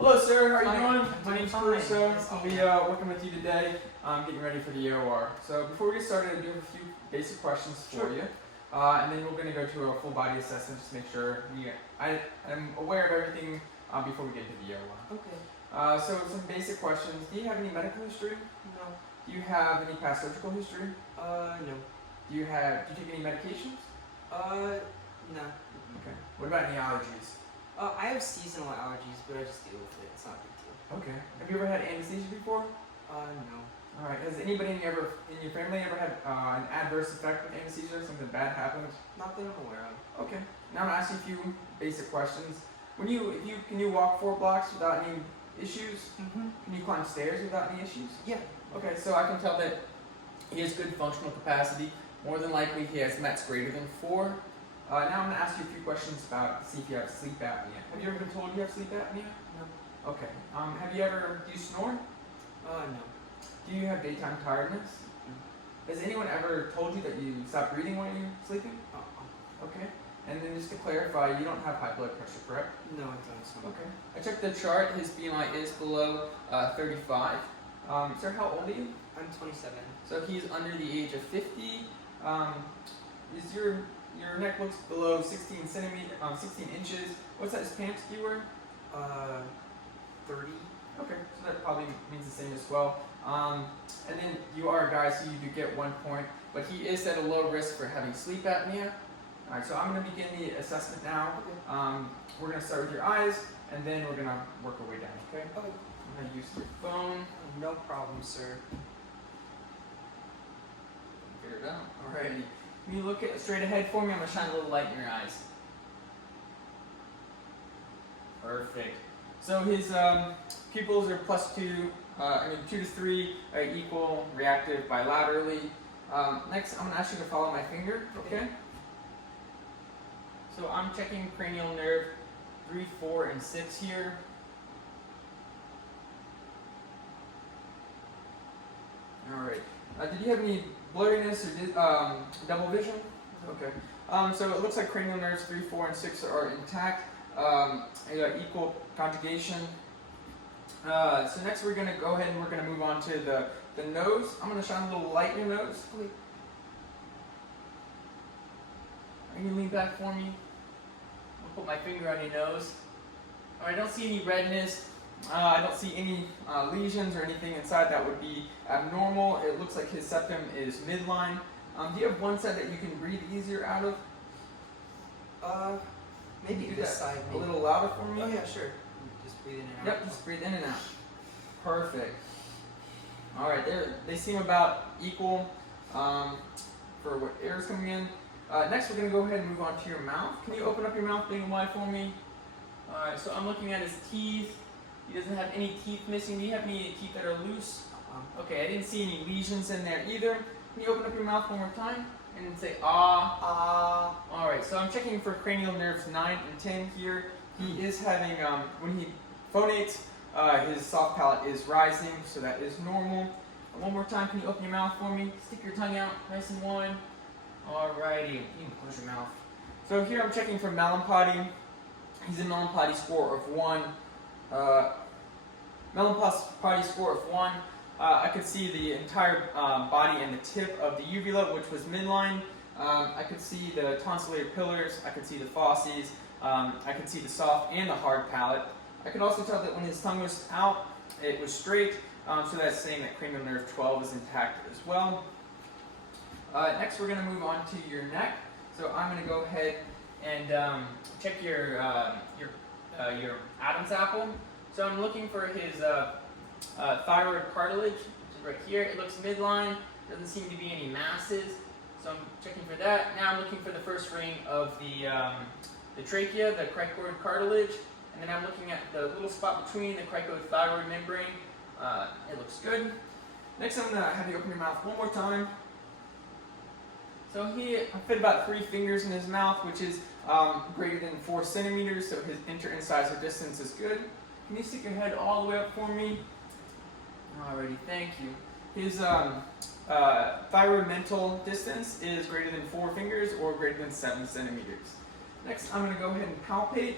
Hello, sir. How are you Hi. doing? My name's Caruso. I'll be working with you today, getting ready for the OR. So before we get started, I do have a few basic questions for you, and then we're going to go to a full body assessment just to make sure I'm aware of everything before we get to the OR. Okay. So some basic questions. Do you have any medical history? No. Do you have any past surgical history? No. Do you take any medications? No. Okay. What about any allergies? I have seasonal allergies, but I just deal with it. It's not a big deal. Okay. Have you ever had anesthesia before? No. All right. Has anybody in your family ever had an adverse effect with anesthesia? Something bad happened? Not that I'm aware of. Okay. Now I'm gonna ask you a few basic questions. Can you walk 4 blocks without any issues? Mm-hmm. Can you climb stairs without any issues? Yeah. Okay. So I can tell that he has good functional capacity. More than likely, he has METs greater than 4. Now I'm going to ask you a few questions to see if you have sleep apnea. Have you ever been told you have sleep apnea? No. Okay. Do you snore? No. Do you have daytime tiredness? Has anyone ever told you that you stop breathing when you're sleeping? Okay. And then just to clarify, you don't have high blood pressure, correct? No, I don't. Okay. I checked the chart. His BMI is below 35. Sir, how old are you? I'm 27. So he's under the age of 50. Is your neck looks below 16 inches. What size pants do you wear? 30. Okay, so that probably means the same as well. And then you are a guy, so you do get 1 point, but he is at a low risk for having sleep apnea. All right, so I'm going to begin the assessment now. Okay. We're going to start with your eyes, and then we're going to work our way down, okay? Okay. I'm going to use your phone. No problem, sir. Figure it out. Alrighty. Can you look straight ahead for me? I'm going to shine a little light in your eyes. Perfect. So his pupils are +2, 2 to 3 equal, reactive bilaterally. Next, I'm going to ask you to follow my finger, okay? So I'm checking cranial nerve 3, 4, and 6 here. Alright. Did you have any blurriness or double vision? Okay. So it looks like cranial nerves 3, 4, and 6 are intact. Equal conjugation. So next we're going to go ahead and we're going to move on to the nose. I'm going to shine a little light in your nose. Can you lean back for me? I'll put my finger on your nose. Alright, I don't see any redness. I don't see any lesions or anything inside that would be abnormal. It looks like his septum is midline. Do you have one side that you can breathe easier out of? Maybe do this that side. a little louder for me? Oh yeah, sure. Just breathe in and out. Yep, just breathe in and out. Perfect. Alright, they seem about equal for what air is coming in. Next we're going to go ahead and move on to your mouth. Can you open up your mouth big and wide for me? Alright, so I'm looking at his teeth. He doesn't have any teeth missing. Do you have any teeth that are loose? Okay, I didn't see any lesions in there either. Can you open up your mouth one more time and then say ah? Ah. Alright, so I'm checking for cranial nerves 9 and 10 here. He is having, when he phonates, his soft palate is rising, so that is normal. One more time, can you open your mouth for me? Stick your tongue out, nice and wide. Alrighty, you can close your mouth. So here I'm checking for Malampati. He's a Malampati score of 1. Malampati score of 1. I could see the entire body and the tip of the uvula, which was midline. I could see the tonsillar pillars. I could see the fauces. I could see the soft and the hard palate. I could also tell that when his tongue was out, it was straight. So that's saying that cranial nerve 12 is intact as well. Next, we're going to move on to your neck. So I'm going to go ahead and check your Adam's apple. So I'm looking for his thyroid cartilage, which is right here. It looks midline. Doesn't seem to be any masses. So I'm checking for that. Now I'm looking for the first ring of the trachea, the cricoid cartilage. And then I'm looking at the little spot between the cricothyroid membrane. It looks good. Next, I'm going to have you open your mouth one more time. So he fit about 3 fingers in his mouth, which is greater than 4 centimeters, so his inter-incisor distance is good. Can you stick your head all the way up for me? Alrighty, thank you. His thyroid mental distance is greater than 4 fingers or greater than 7 centimeters. Next, I'm going to go ahead and palpate.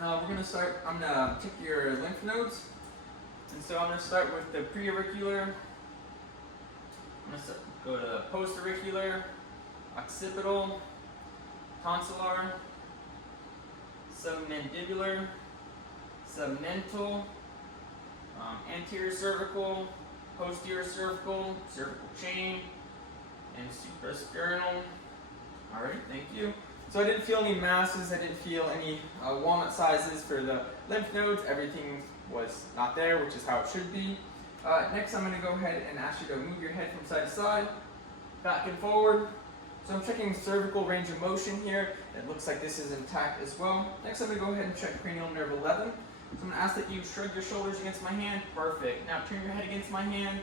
we're going to start, I'm going to check your lymph nodes. And so I'm going to start with the preauricular. I'm going to go to postauricular, occipital, tonsillar, submandibular, submental, anterior cervical, posterior cervical, cervical chain, and suprasternal. Alright, thank you. So I didn't feel any masses, I didn't feel any walnut sizes for the lymph nodes. Everything was not there, which is how it should be. Next I'm going to go ahead and ask you to move your head from side to side, back and forward. So I'm checking cervical range of motion here. It looks like this is intact as well. Next I'm going to go ahead and check cranial nerve 11. So I'm going to ask that you shrug your shoulders against my hand. Perfect. Now turn your head against my hand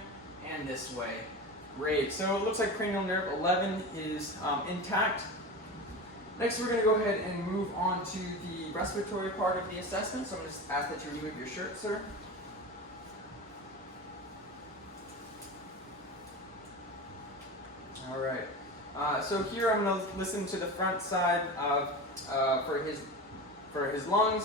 and this way. Great. So it looks like cranial nerve 11 is intact. Next, we're going to go ahead and move on to the respiratory part of the assessment. So I'm going to ask that you remove your shirt, sir. All right. So here I'm going to listen to the front side for his lungs.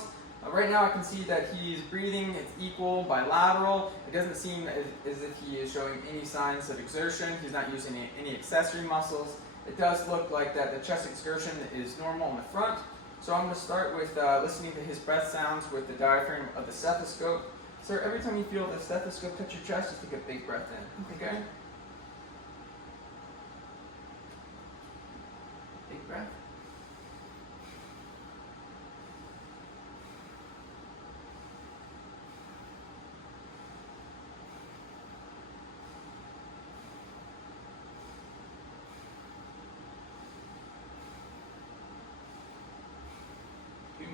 Right now I can see that he's breathing. It's equal, bilateral. It doesn't seem as if he is showing any signs of exertion. He's not using any accessory muscles. It does look like that the chest exertion is normal in the front. So I'm going to start with listening to his breath sounds with the diaphragm of the stethoscope. Sir, every time you feel the stethoscope touch your chest, just take a big breath in. Okay? Big breath.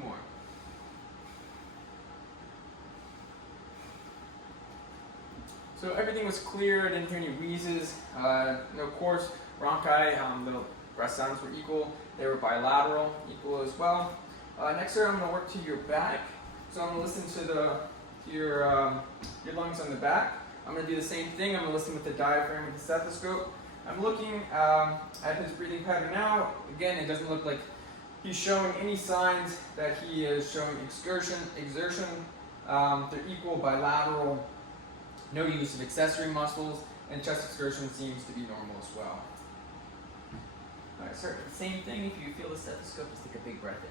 More. So everything was clear. I didn't hear any wheezes. No coarse bronchi. Little breath sounds were equal. They were bilateral, equal as well. Next, sir, I'm going to work to your back. So I'm going to listen to your lungs on the back. I'm going to do the same thing. I'm going to listen with the diaphragm and the stethoscope. I'm looking at his breathing pattern now. Again, it doesn't look like he's showing any signs that he is showing exertion. They're equal, bilateral, no use of accessory muscles, and chest exertion seems to be normal as well. All right, sir, same thing. If you feel the stethoscope, just take a big breath in.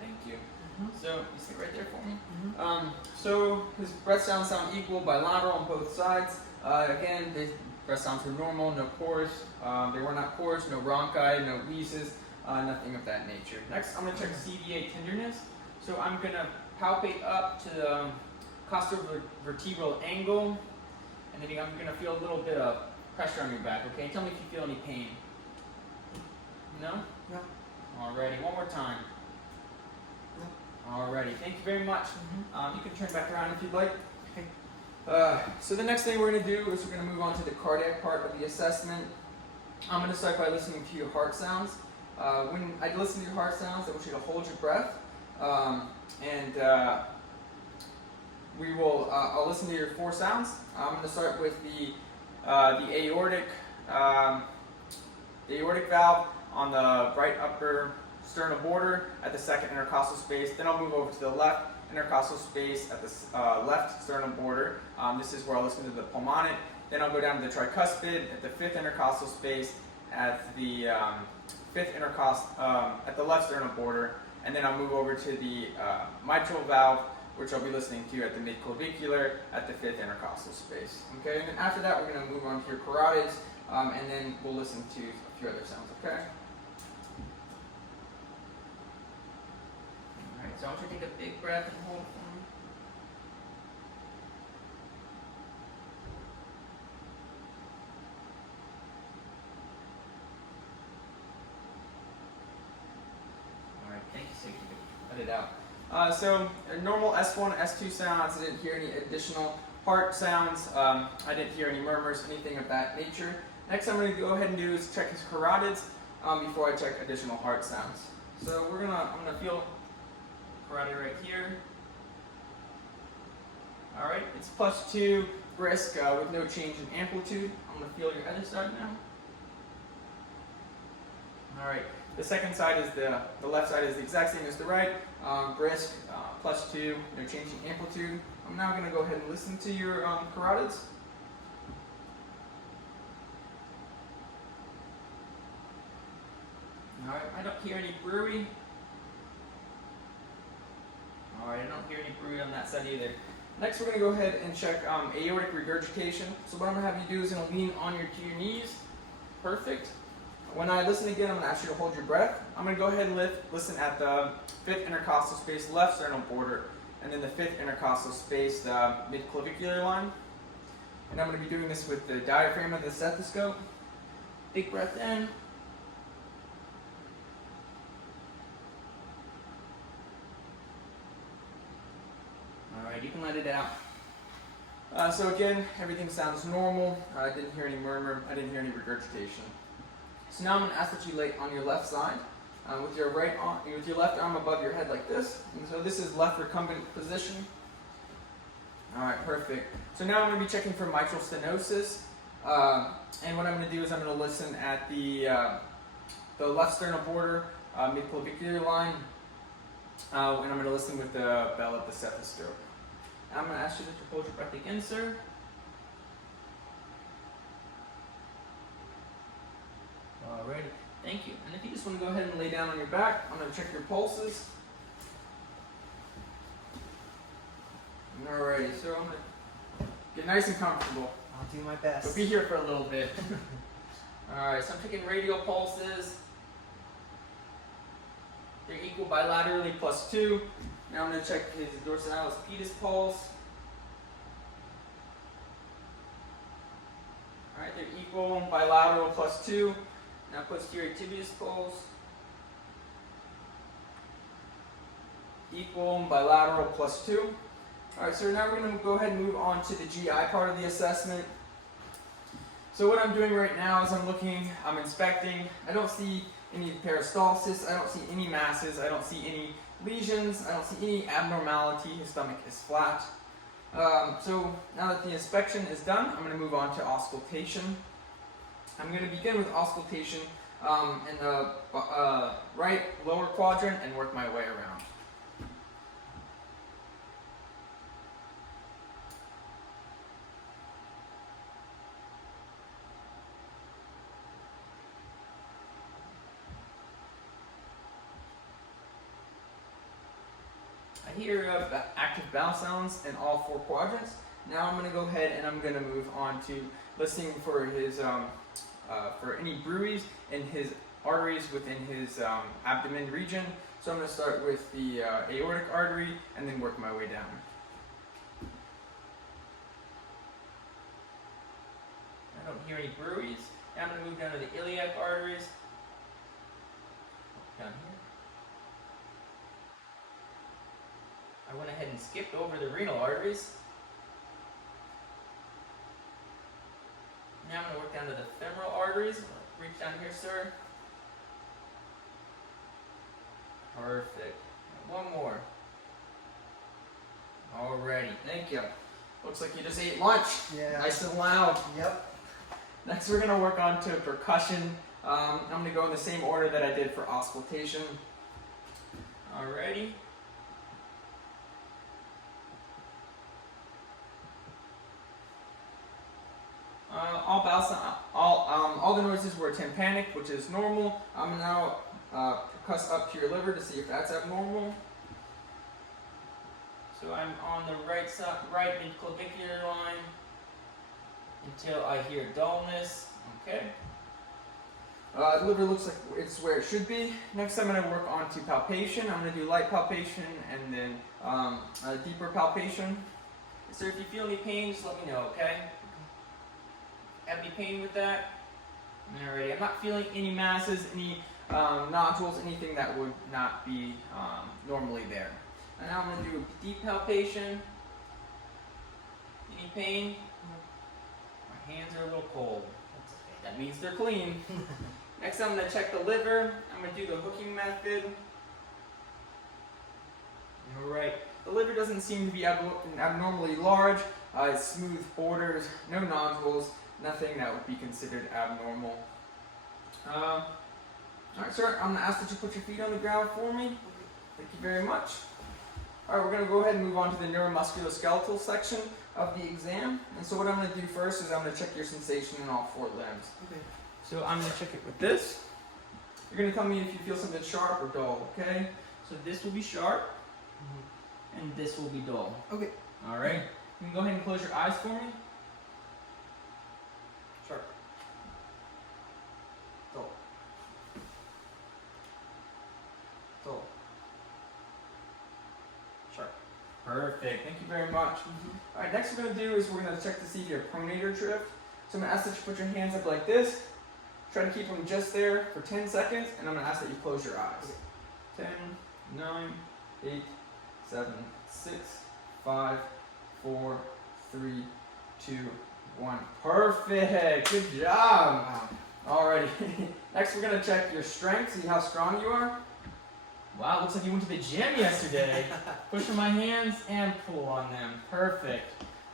Thank you. So you sit right there for me. So his breath sounds sound equal, bilateral on both sides. Again, the breath sounds were normal, no coarse. They were not coarse, no bronchi, no wheezes, nothing of that nature. Next, I'm going to check CVA tenderness. So I'm going to palpate up to the costovertebral angle, and then I'm going to feel a little bit of pressure on your back. Okay, tell me if you feel any pain. No? No. Alrighty, one more time. Alrighty, thank you very much. You can turn back around if you'd like. So the next thing we're going to do is we're going to move on to the cardiac part of the assessment. I'm going to start by listening to your heart sounds. When I listen to your heart sounds, I want you to hold your breath, and we will. I'll listen to your four sounds. I'm going to start with the aortic valve on the right upper sternal border at the second intercostal space. Then I'll move over to the left intercostal space at the left sternal border. This is where I'll listen to the pulmonic. Then I'll go down to the tricuspid at the fifth intercostal space at the fifth at the left sternal border. And then I'll move over to the mitral valve, which I'll be listening to at the midclavicular at the fifth intercostal space. Okay, and then after that we're going to move on to your carotids, and then we'll listen to a few other sounds. Okay. So I want you to take a big breath and hold for me. All right, thank you. So you can let it out. So a normal S1, S2 sounds. I didn't hear any additional heart sounds. I didn't hear any murmurs, anything of that nature. Next I'm going to go ahead and do is check his carotids before I check additional heart sounds. So I'm going to feel carotid right here. Alright, it's +2, brisk, with no change in amplitude. I'm going to feel your other side now. Alright, the second side is the left side is the exact same as the right. Brisk, +2, no change in amplitude. I'm now going to go ahead and listen to your carotids. Alright, I don't hear any brewery. Alright, I don't hear any brewery on that side either. Next, we're going to go ahead and check aortic regurgitation. So what I'm going to have you do is going to lean on to your knees. Perfect. When I listen again, I'm going to ask you to hold your breath. I'm going to go ahead and listen at the 5th intercostal space, left sternal border, and then the 5th intercostal space, the mid-clavicular line. And I'm going to be doing this with the diaphragm of the stethoscope. Big breath in. Alright, you can let it out. So again, everything sounds normal. I didn't hear any murmur. I didn't hear any regurgitation. So now I'm going to ask that you lay on your left side with your left arm above your head like this. And so this is left recumbent position. Alright, perfect. So now I'm going to be checking for mitral stenosis. And what I'm going to do is I'm going to listen at the left sternal border, mid-clavicular line. And I'm going to listen with the bell of the stethoscope. I'm going to ask you to hold your breath again, sir. Alrighty, thank you. And if you just want to go ahead and lay down on your back, I'm going to check your pulses. Alrighty, so I'm going to get nice and comfortable. I'll do my best. So be here for a little bit. Alright, so I'm checking radial pulses. They're equal bilaterally +2. Now I'm going to check his dorsalis pedis pulse. Alright, they're equal bilateral +2. Now posterior tibius pulse. Equal bilateral +2. Alright, so now we're going to go ahead and move on to the GI part of the assessment. So what I'm doing right now is I'm inspecting. I don't see any peristalsis, I don't see any masses, I don't see any lesions, I don't see any abnormality. His stomach is flat. So now that the inspection is done, I'm going to move on to auscultation. I'm going to begin with auscultation in the right lower quadrant and work my way around. I hear active bowel sounds in all 4 quadrants. Now I'm going to go ahead and I'm going to move on to listening for his for any bruits in his arteries within his abdomen region. So I'm going to start with the aortic artery and then work my way down. I don't hear any bruits. Now I'm going to move down to the iliac arteries. Down here. I went ahead and skipped over the renal arteries. Now I'm going to work down to the femoral arteries. Reach down here, sir. Perfect. And one more. Alrighty, thank you. Looks like you just ate lunch. Yeah. Nice and loud. Yep. Next we're going to work on to percussion. I'm going to go in the same order that I did for auscultation. Alrighty. All the noises were tympanic, which is normal. I'm going to now percuss up to your liver to see if that's abnormal. So I'm on the right side, right mid-clavicular line until I hear dullness. Okay. The liver looks like it's where it should be. Next, I'm going to work on to palpation. I'm going to do light palpation and then a deeper palpation. So if you feel any pain, just let me know, okay? Have any pain with that? Alrighty, I'm not feeling any masses, any nodules, anything that would not be normally there. And now I'm going to do a deep palpation. Any pain? My hands are a little cold. That's okay. That means they're clean. Next, I'm gonna check the liver. I'm gonna do the hooking method. All right. The liver doesn't seem to be abnormally large. It's smooth borders, no nodules, nothing that would be considered abnormal. All right, sir. I'm gonna ask that you put your feet on the ground for me. Thank you very much. All right, we're gonna go ahead and move on to the neuromusculoskeletal section of the exam. And so what I'm gonna do first is I'm gonna check your sensation in all 4 limbs. Okay. So I'm gonna check it with this. You're gonna tell me if you feel something sharp or dull, okay? So this will be sharp, and this will be dull. Okay. All right. You can go ahead and close your eyes for me. Sharp. Dull. Dull. Sharp. Perfect. Thank you very much. All right. Next, we're gonna do is we're gonna check to see if you have pronator drift. So I'm gonna ask that you put your hands up like this. Try to keep them just there for 10 seconds, and I'm gonna ask that you close your eyes. 10, 9, 8, 7, 6, 5, 4, 3, 2, 1. Perfect. Good job. Wow. Alrighty. Next, we're gonna check your strength. See how strong you are. Wow, looks like you went to the gym yesterday. Push on my hands and pull on them. Perfect.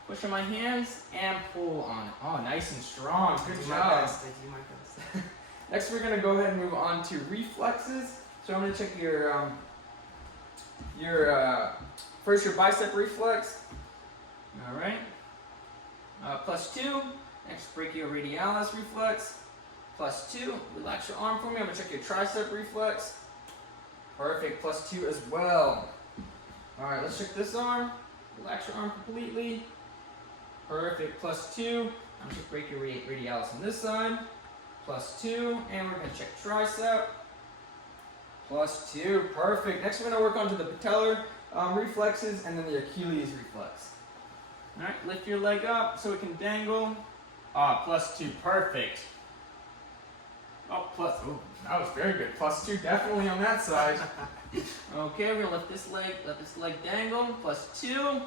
Push on my hands and pull on it. Oh, nice and strong. Good I do job. my best. I do my best. Next, we're gonna go ahead and move on to reflexes. So I'm gonna check your first your bicep reflex. All right. +2. Next, brachioradialis reflex. +2. Relax your arm for me. I'm gonna check your tricep reflex. Perfect. +2 as well. All right. Let's check this arm. Relax your arm completely. Perfect. +2. I'm gonna check brachioradialis on this side. +2, and we're gonna check tricep. +2, perfect. Next, we're gonna work onto the patellar reflexes and then the Achilles reflex. All right, lift your leg up so it can dangle. +2, perfect. Oh, that was very good. +2, definitely on that side. Okay, we're gonna lift this leg, let this leg dangle. +2,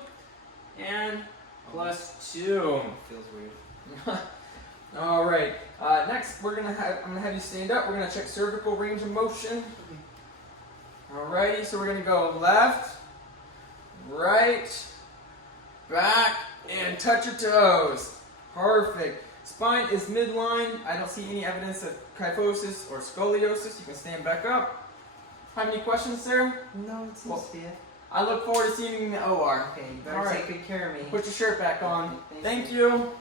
and +2. Feels weird. All right. Next, I'm gonna have you stand up. We're gonna check cervical range of motion. Alrighty. So we're gonna go left, right, back, and touch your toes. Perfect. Spine is midline. I don't see any evidence of kyphosis or scoliosis. You can stand back up. Have any questions, sir? No, it seems to be it. I look forward to seeing you in the OR. Okay, you better All right. take good care of me. Put your shirt back on. Thank Thank you.